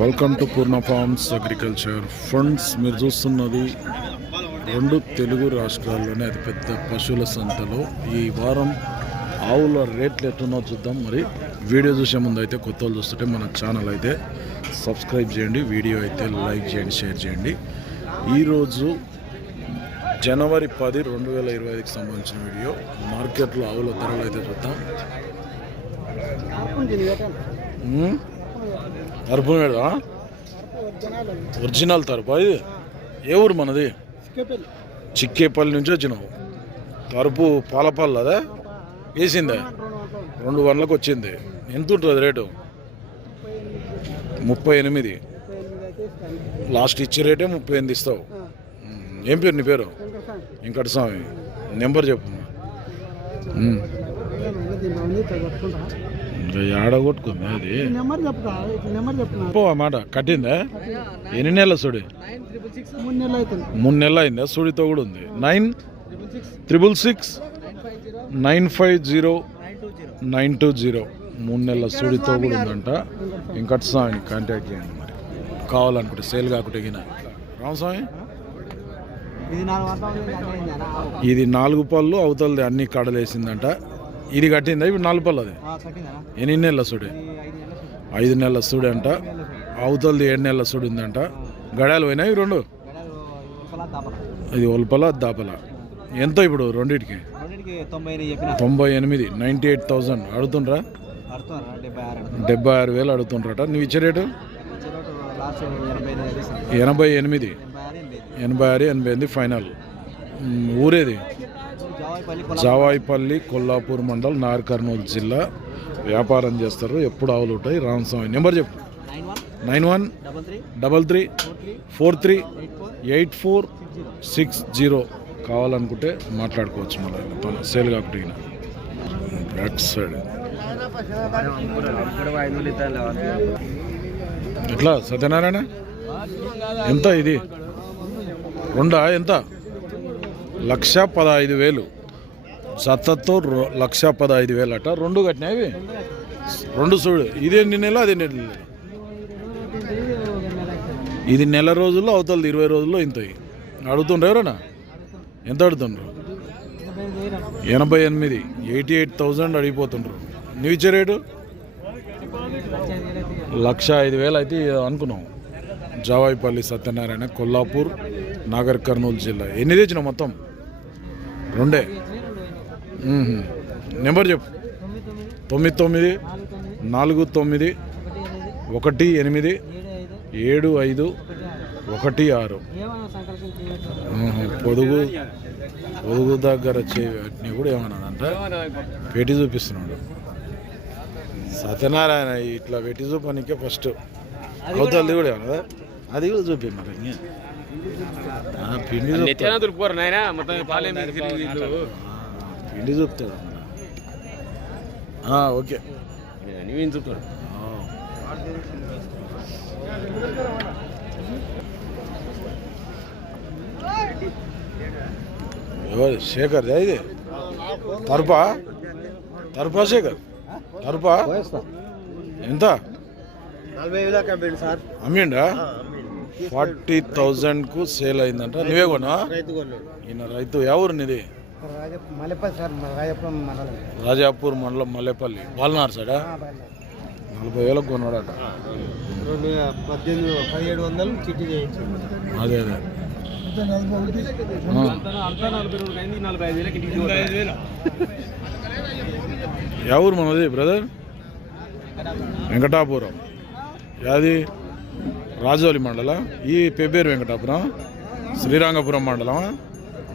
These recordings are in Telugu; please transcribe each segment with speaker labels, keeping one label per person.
Speaker 1: Welcome to Purna farms agriculture funds మీరు చూస్తున్నది రెండు తెలుగు రాష్ట్రాల్లోనే అతిపెద్ద పశువుల సంతలో. ఈ వారం ఆవుల రేట్లు ఎట్టున్నో చూద్దాం. మరి వీడియో చూసే ముందు అయితే కొత్త వాళ్ళు చూస్తుంటే మన ఛానల్ అయితే సబ్స్క్రైబ్ చేయండి వీడియో అయితే లైక్ చేయండి షేర్ చేయండి. ఈరోజు జనవరి పది రెండు వేల ఇరవై ఐదుకి సంబంధించిన వీడియో. మార్కెట్లో ఆవుల ధరలు అయితే చూద్దాం. మేడా ఒరిజినల్ తరపు ఇది ఏ ఊరు మనది చిక్కేపల్లి నుంచి వచ్చినావు తరపు పాలపల్లి అదే వేసిందే రెండు వందలకు వచ్చింది ఎంత ఉంటుంది రేటు ముప్పై ఎనిమిది లాస్ట్ ఇచ్చే రేటే ముప్పై ఎనిమిది ఇస్తావు ఏం పేరు నీ పేరు వెంకట స్వామి నెంబర్ చెప్పు ఉమ్. ఇంకా ఏడ కొట్టుకుంది అది
Speaker 2: నెంబర్ చెప్తా నెంబర్ చెప్తున్నా
Speaker 1: పో ఆ మాట కట్టిందా ఎన్ని నెలల సుడి
Speaker 2: మూడు నెలలు అవుతుంది
Speaker 1: మూడు నెలలు అయిందా సుడితో కూడా ఉంది nine triple six nine five zero nine two zero మూడు నెలల సుడితో కూడా ఉందంట వెంకట స్వామిని కాంటాక్ట్ చేయండి మరి కావాలనుకుంటే సేల్ కాకుంటే గిన రామస్వామి
Speaker 2: ఇది నాలుగు
Speaker 1: పళ్ళు అవతలది అన్ని కడలేసిందంట ఇది కట్టిందా? ఇప్పుడు నాలుగు పళ్ళు అది ఎన్ని నెలల సుడి? ఐదు నెలల సుడి. అంట. అవతలది ఏడు నెలల సుడి ఉందంట. గడాలు పోయినాయి రెండు? ఇది ఒల్పల దాపల. ఎంత ఇప్పుడు రెండింటికి?
Speaker 2: తొంభై ఎనిమిది
Speaker 1: నైంటీ ఎయిట్ థౌజండ్ అడుగుతుండ్రా?
Speaker 2: డెబ్బై ఆరు
Speaker 1: వేలు అడుగుతుండ్రట. నువ్వు ఇచ్చే రేటు?
Speaker 2: ఎనభై
Speaker 1: ఎనిమిది
Speaker 2: ఎనభై ఆరు ఎనభై
Speaker 1: ఎనిమిది. ఫైనల్. ఊరేది?
Speaker 2: జావాయిపల్లి
Speaker 1: కొల్లాపూర్ మండల్ నార్ కర్నూలు జిల్లా వ్యాపారం చేస్తారు. ఎప్పుడు ఆవులు ఉంటాయి? రామస్వామి నెంబర్ చెప్పు. Nine one
Speaker 2: double three
Speaker 1: four three
Speaker 2: eight four
Speaker 1: eight four six zero. కావాలనుకుంటే మాట్లాడుకోవచ్చు మళ్ళీ. సేల్ కాకుండా బ్యాక్ సైడ్. ఎట్లా? సత్యనారాయణ? ఎంత ఇది? రెండా? ఎంత? లక్ష పదహైదు వేలు. సత్తతో రొ- లక్ష పదహైదు వేలు అట రెండు కట్టినాయి రెండు చూడు ఇది నెల అది ఇది నెల రోజుల్లో అవతలది ఇరవై రోజుల్లో ఇంత అడుగుతుండ్రు ఎవరన్నా? ఎంత అడుగుతుండ్రు? ఎనభై ఎనిమిది. ఎయిటీ ఎయిట్ థౌజండ్ అడిగిపోతుండ్రు. నువ్వు ఇచ్చే రేటు? లక్ష ఐదు వేలు అయితే అనుకున్నాం. జావాయిపల్లి సత్యనారాయణ కొల్లాపూర్ నాగర్ కర్నూలు జిల్లా. ఎన్ని తెచ్చినావు మొత్తం? రెండే. నెంబర్ చెప్పు. తొమ్మిది తొమ్మిది నాలుగు తొమ్మిది ఒకటి ఎనిమిది ఏడు ఐదు ఒకటి ఆరు. పొదుగు పొదుగు దగ్గర వాటిని కూడా ఏమన్నాడంట? పెట్టి చూపిస్తున్నాడు. సత్యనారాయణ ఇట్లా పెట్టి చూపనికే ఫస్ట్ అవతలది కూడా ఏమన్నా అది కూడా చూపి మరి. పిండి పిండి చూపుతాడు ఓకే.
Speaker 3: నువ్వేం చూపుతాడు.
Speaker 1: ఎవరు? శేఖర్ ఇది? తరుపా? తరుపా శేఖర్? తరుపా? ఎంత? అమ్మిండా? ఫార్టీ థౌజండ్కు సేల్ అయిందంట. నువ్వే కొనా
Speaker 2: రైతు కొన్నాడు.
Speaker 1: ఈయన రైతు ఎవరు నీది?
Speaker 2: రాజపురం మండలం
Speaker 1: రాజాపూర్ మండలం మల్లెపల్లి బాలనార్ సైడా నలభై వేలకు కొన్నాడట
Speaker 2: రెండు పద్దెనిమిది పదిహేడు వందలు చిట్టి చేయించాడు
Speaker 1: అదే అదే ఆ.
Speaker 3: అంతా నలభై రెండు అయింది నలభై ఐదు వేలకి ఇంటికి ఐదు వేలు
Speaker 1: ఎవరు మనది బ్రదర్ వెంకటాపురం యాది రాజోలి మండల ఈ పెబ్బేరు వెంకటాపురం శ్రీరంగపురం మండలమా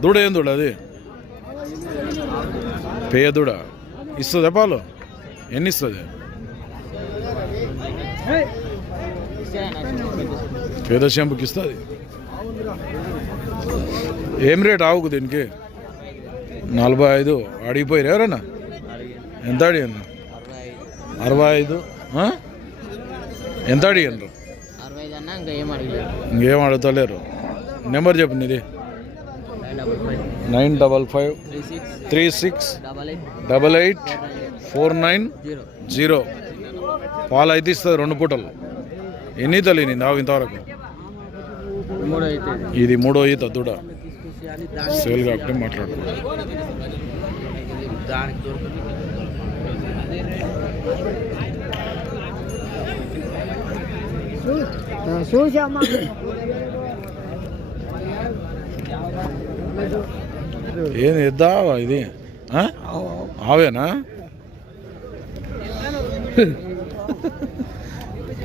Speaker 1: దూడ ఏం దూడ అది పేయ దూడ ఇస్తుంది పాలు? ఎన్ని ఇస్తుంది పేద షాంపుకి ఇస్తుంది? ఏం రేట్ ఆవుకు దీనికి? నలభై ఐదు. అడిగిపోయారు ఎవరన్నా? ఎంత అడిగాను అరవై ఐదు? ఎంత అడిగారు
Speaker 4: ఇంకా
Speaker 1: అడుగుతలేరు? నెంబర్ చెప్పు నీది.
Speaker 4: Double five
Speaker 1: nine double
Speaker 4: five three
Speaker 1: six double eight four
Speaker 4: nine
Speaker 1: zero పాలు అయితే ఇస్తుంది రెండు పూటలు. ఎన్ని తల్లి ఆవు ఇంతవరకు. ఇది మూడో ఈత దూడ. సేల్ కాబట్టి మాట్లాడుకో.
Speaker 4: చూసామా
Speaker 1: ఏం ఎద్దావా ఇది? ఆవేనా?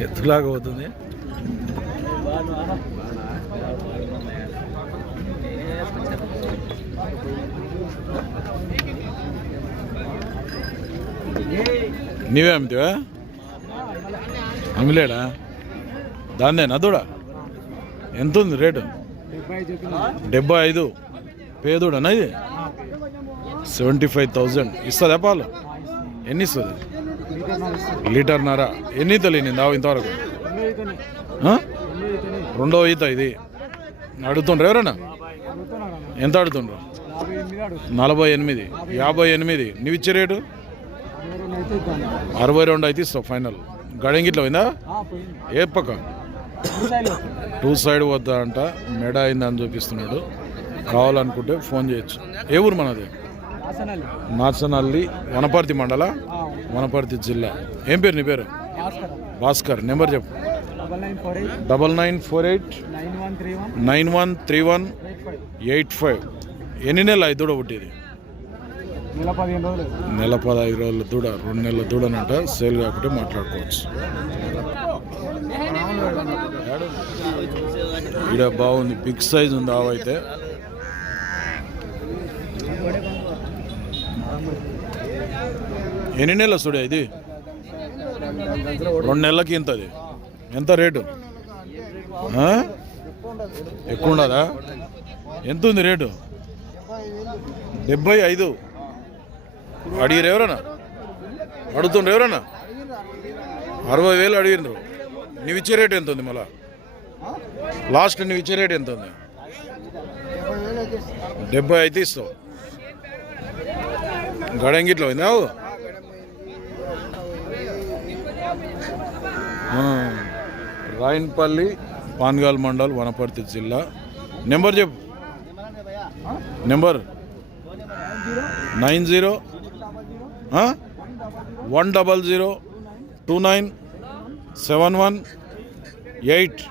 Speaker 1: ఎత్తులాగా పోతుంది. నీవే అమ్మితివా అమ్మిలేడా? దాన్నే నదుడా ఎంత ఉంది రేటు? డెబ్బై ఐదు. పేదోడనా ఇది సెవెంటీ ఫైవ్ థౌజండ్ ఇస్తుందా పాలు? ఎన్ని ఇస్తుంది లీటర్నర ఎన్ని తెలియని దావు ఇంతవరకు? రెండో ఈత ఇది. అడుగుతుండ్రు ఎవరన్నా? ఎంత అడుగుతుండ్రు? నలభై ఎనిమిది. యాభై ఎనిమిది. నువ్వు ఇచ్చే రేటు? అరవై రెండు అయితే ఇస్తావు ఫైనల్. గడంగిట్లో పోయిందా? ఏ పక్క? టూ సైడ్ వద్దా అంట. మెడ అయిందని చూపిస్తున్నాడు. కావాలనుకుంటే ఫోన్ చేయొచ్చు. ఏ ఊరు మనది? నాచనల్లి వనపర్తి మండల వనపర్తి జిల్లా. ఏం పేరు నీ పేరు? భాస్కర్. నెంబర్ చెప్పు. Double nine four eight. Nine one three one. Eight five. ఎన్ని నెలలు ఐదు దూడ పుట్టేది? నెల పదహైదు రోజుల దూడ రెండు నెలల దూడనంట సేల్ కాకుంటే మాట్లాడుకోవచ్చు. ఈడ బాగుంది బిగ్ సైజ్ ఉంది ఆవైతే. ఎన్ని నెలల చూడే ఇది? రెండు నెలలకి ఇంత అది. ఎంత రేటు? ఎక్కువ ఉండదా? ఎంత ఉంది రేటు? డెబ్బై ఐదు. అడిగిరు ఎవరన్నా? అడుగుతుండ్రు ఎవరన్నా? అరవై వేలు అడిగినారు నువ్వు ఇచ్చే రేట్ ఎంత ఉంది మళ్ళా? లాస్ట్ నువ్వు ఇచ్చే రేట్ ఎంత ఉంది? డెబ్బై అయితే ఇస్తావు గడంగిట్లో పోయినావు రాయన్పల్లి పాన్గాల్ మండల్ వనపర్తి జిల్లా. నెంబర్ చెప్పు. Number. Nine zero. One double zero two nine seven one eight.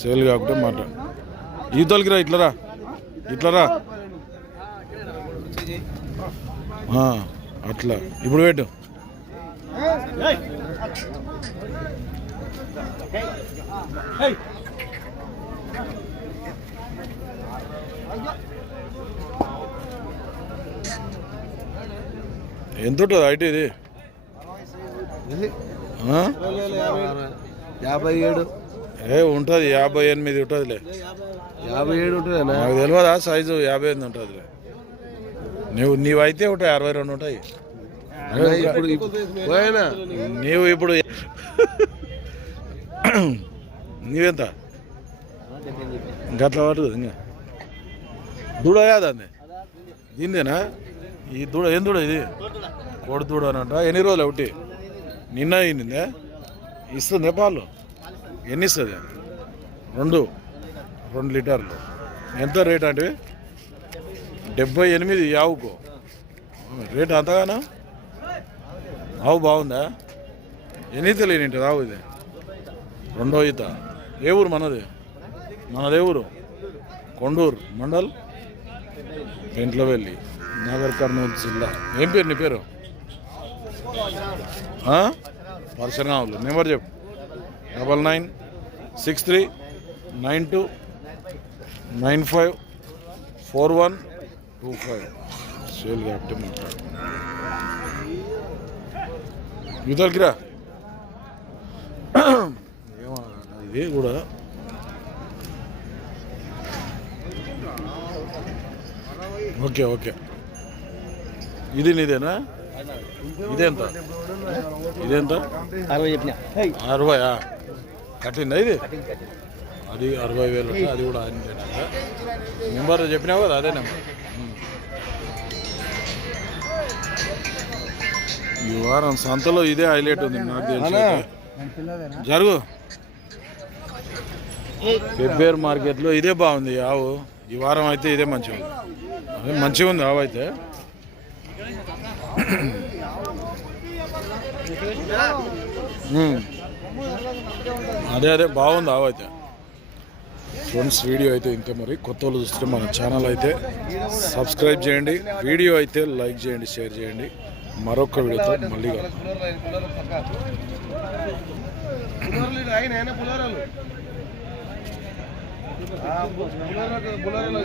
Speaker 1: Sale కాకుండా మాట. ఈతలకి రా ఇట్లరా. ఇట్లరా. అట్లా. ఇప్పుడు పెట్టు. ఎంత ఉంటుంది ఐటీ ఇది?
Speaker 2: యాభై ఏడు.
Speaker 1: ఏ ఉంటుంది యాభై ఎనిమిది ఉంటుందిలే.
Speaker 2: యాభై ఏడు ఉంటుంది
Speaker 1: నాకు తెలియదా సైజు యాభై ఎనిమిది ఉంటుందిలే. నువ్వు నీవైతే ఉంటాయి అరవై రెండు ఉంటాయి.
Speaker 2: ఇప్పుడు పోయినా
Speaker 1: నీవు ఇప్పుడు నీవెంత? గట్ల పడుతుంది ఇంకా దూడ కాదండి దీందేనా ఈ దూడ ఏం దూడ ఇది? కోడి దూడ అనంట. ఎన్ని రోజులు ఒకటి నిన్న అయిందే ఇస్తుంది పాలు? ఎన్ని ఇస్తుంది రెండు. రెండు లీటర్లు. ఎంత రేట్ అంటే డెబ్బై ఎనిమిది ఆవుకు రేట్ అంతగానా? ఆవు బాగుందా? ఎన్ని తెలియని రావు ఇది? రెండో ఈత. ఏ ఊరు మనది? మనదే ఊరు? కొండూరు. మండల్? ఇంట్లో వెళ్ళి నగర్ కర్నూలు జిల్లా. ఏం పేరు నీ పేరు? పరశురాములు. నెంబర్ చెప్పు. Double nine six three nine two nine five four one two five. Sale కాబట్టి మాట్లాడుతున్నాను యువతలకి రా ఇది కూడా. Okay okay. ఇది నీదేనా? ఇదెంత? ఇదెంత?
Speaker 2: అరవై చెప్పిన.
Speaker 1: అరవయా? కట్టిందా ఇది? అది అరవై వేలు అది కూడా అంతేనంట నెంబర్ చెప్పినావు కదా అదే నెంబర్. ఈ వారం సంతలో ఇదే హైలైట్ ఉంది నాకు తెలిసి. జరుగు. పెబ్బేరు మార్కెట్లో ఇదే బాగుంది ఆవు. ఈ వారం అయితే ఇదే మంచిగా ఉంది. అదే మంచిగా ఉంది ఆవు అయితే. అదే అదే బాగుంది ఆవు అయితే. ఫ్రెండ్స్ వీడియో అయితే ఇంకా మరి. కొత్త వాళ్ళు చూస్తే మన ఛానల్ అయితే సబ్స్క్రైబ్ చేయండి. వీడియో అయితే లైక్ చేయండి షేర్ చేయండి. మరొక వీడియోతో మళ్ళీ కలుద్దాం.
Speaker 2: ఆయన బులోరాలు బులోరా బులోరాలు